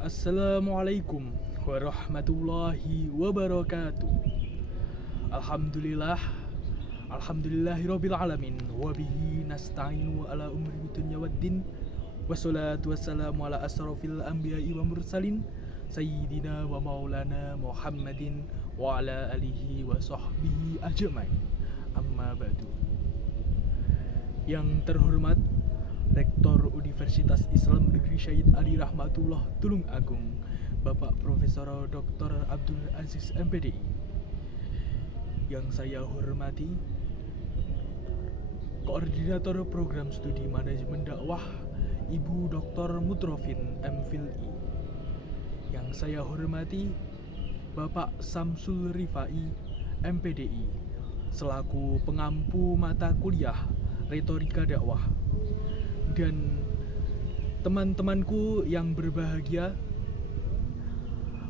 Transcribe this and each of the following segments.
Assalamualaikum warahmatullahi wabarakatuh. Alhamdulillah, alhamdulillahirabbil alamin wa bihi nasta'inu ala umuri dunya waddin. Wassalatu wassalamu ala asrofil anbiya'i wa mursalin sayyidina wa maulana Muhammadin wa ala alihi wa sahbihi ajmain. Amma ba'du. Yang terhormat Rektor Universitas Islam Negeri Syahid Ali Rahmatullah Tulung Agung, Bapak Profesor Dr. Abdul Aziz MPDI. Yang saya hormati Koordinator Program Studi Manajemen Dakwah, Ibu Dr. Mutrofin MPhilI. Yang saya hormati Bapak Samsul Rifai MPDI selaku pengampu mata kuliah Retorika Dakwah. Dan teman-temanku yang berbahagia,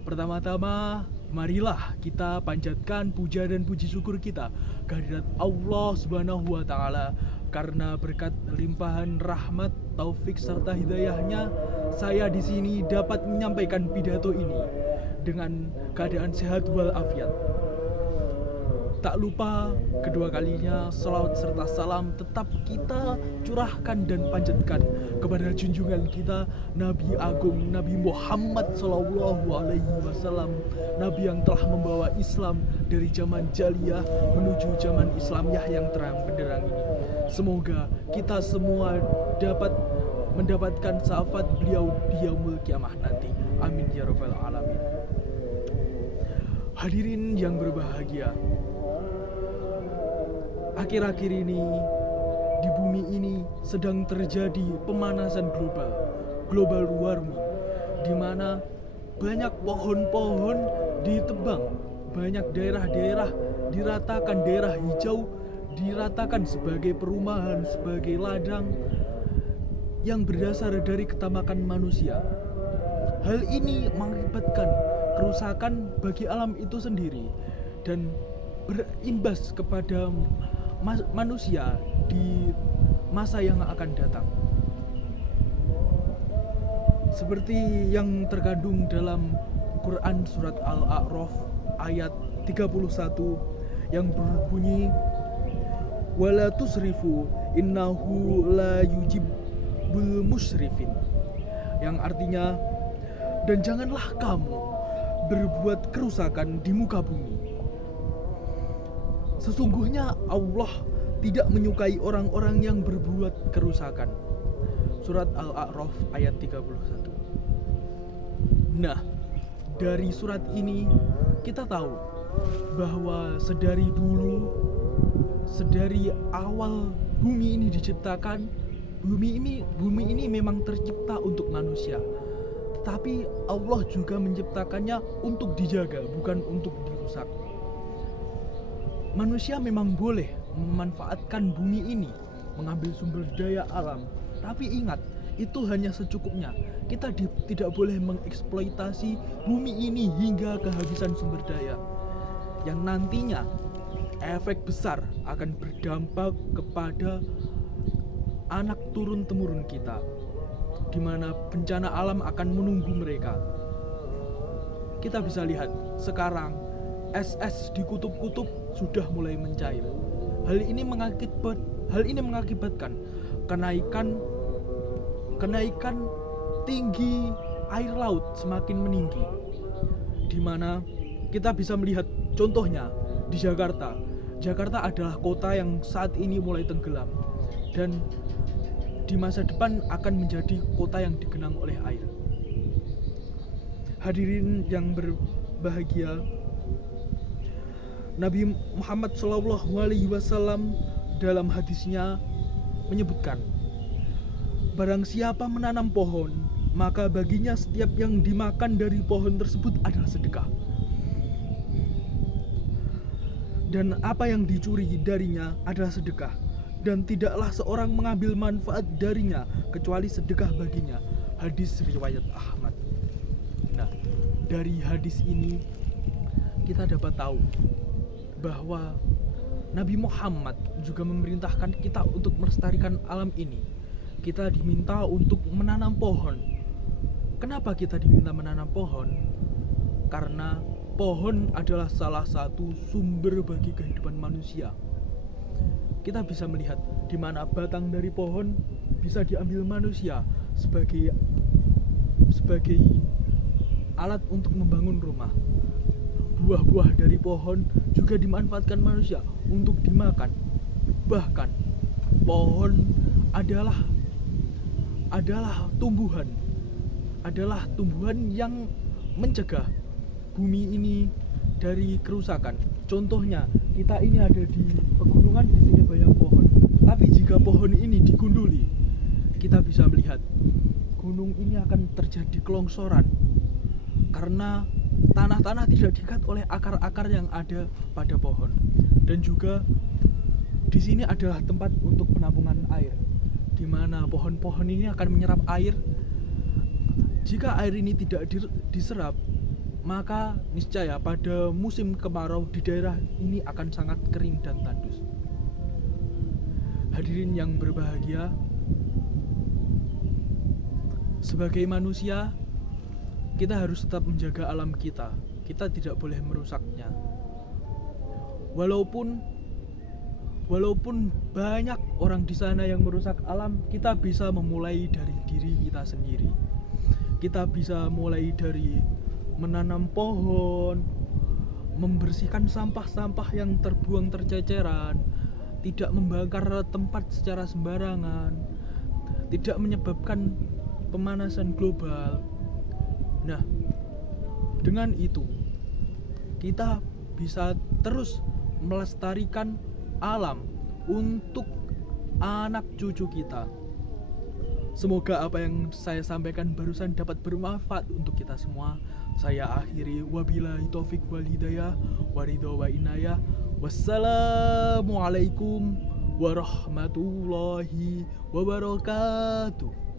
pertama-tama marilah kita panjatkan puja dan puji syukur kita kehadirat Allah Subhanahu wa taala, karena berkat limpahan rahmat, taufik serta hidayahnya saya di sini dapat menyampaikan pidato ini dengan keadaan sehat walafiat. Tak lupa kedua kalinya salawat serta salam tetap kita curahkan dan panjatkan kepada junjungan kita Nabi Agung Nabi Muhammad Sallallahu Alaihi Wasallam, Nabi yang telah membawa Islam dari zaman jahiliyah menuju zaman Islamiyah yang terang benderang ini. Semoga kita semua dapat mendapatkan syafaat beliau di yaumul kiamah nanti. Amin ya rabbal alamin. Hadirin yang berbahagia, akhir-akhir ini di bumi ini sedang terjadi pemanasan global warming, di mana banyak pohon-pohon ditebang, banyak daerah-daerah diratakan, daerah hijau diratakan sebagai perumahan, sebagai ladang yang berdasar dari ketamakan manusia. Hal ini mengakibatkan kerusakan bagi alam itu sendiri dan berimbas kepada manusia di masa yang akan datang. Seperti yang terkandung dalam Quran surat Al-A'raf ayat 31 yang berbunyi wala tusrifu innahu la yujibbul musrifin, yang artinya dan janganlah kamu berbuat kerusakan di muka bumi. Sesungguhnya Allah tidak menyukai orang-orang yang berbuat kerusakan. Surat Al-A'raf ayat 31. Nah, dari surat ini kita tahu bahwa sedari dulu, sedari awal bumi ini diciptakan, bumi ini memang tercipta untuk manusia. Tetapi Allah juga menciptakannya untuk dijaga, bukan untuk dirusak. Manusia memang boleh memanfaatkan bumi ini, mengambil sumber daya alam, tapi ingat, itu hanya secukupnya. Kita tidak boleh mengeksploitasi bumi ini hingga kehabisan sumber daya, yang nantinya efek besar akan berdampak kepada anak turun-temurun kita, di mana bencana alam akan menunggu mereka. Kita bisa lihat sekarang es di kutub sudah mulai mencair. Hal ini mengakibatkan kenaikan tinggi air laut semakin meninggi, di mana kita bisa melihat contohnya di Jakarta. Jakarta adalah kota yang saat ini mulai tenggelam dan di masa depan akan menjadi kota yang digenang oleh air. Hadirin yang berbahagia, Nabi Muhammad SAW dalam hadisnya menyebutkan, barang siapa menanam pohon, maka baginya setiap yang dimakan dari pohon tersebut adalah sedekah. Dan apa yang dicuri darinya adalah sedekah. Dan tidaklah seorang mengambil manfaat darinya kecuali sedekah baginya. Hadis riwayat Ahmad. Nah, dari hadis ini kita dapat tahu bahwa Nabi Muhammad juga memerintahkan kita untuk melestarikan alam ini. Kita diminta untuk menanam pohon Kenapa kita diminta menanam pohon? Karena pohon adalah salah satu sumber bagi kehidupan manusia. Kita bisa melihat di mana batang dari pohon bisa diambil manusia sebagai alat untuk membangun rumah. Buah-buah dari pohon juga dimanfaatkan manusia untuk dimakan. Bahkan pohon adalah tumbuhan yang mencegah bumi ini dari kerusakan. Contohnya, kita ini ada di pegunungan, di sini banyak pohon. Tapi jika pohon ini digunduli, kita bisa melihat gunung ini akan terjadi kelongsoran karena tanah-tanah tidak diikat oleh akar-akar yang ada pada pohon. Dan juga di sini adalah tempat untuk penampungan air, di mana pohon-pohon ini akan menyerap air. Jika air ini tidak diserap, maka niscaya pada musim kemarau di daerah ini akan sangat kering dan tandus. Hadirin yang berbahagia, sebagai manusia, kita harus tetap menjaga alam kita. Kita tidak boleh merusaknya. Walaupun banyak orang di sana yang merusak alam, kita bisa memulai dari diri kita sendiri. Kita bisa mulai dari menanam pohon, membersihkan sampah-sampah yang terbuang terceceran, tidak membakar tempat secara sembarangan, tidak menyebabkan pemanasan global. Nah, dengan itu kita bisa terus melestarikan alam untuk anak cucu kita. Semoga apa yang saya sampaikan barusan dapat bermanfaat untuk kita semua. Saya akhiri, wabillahi taufik wal hidayah, waridho wa inayah. Wassalamualaikum warahmatullahi wabarakatuh.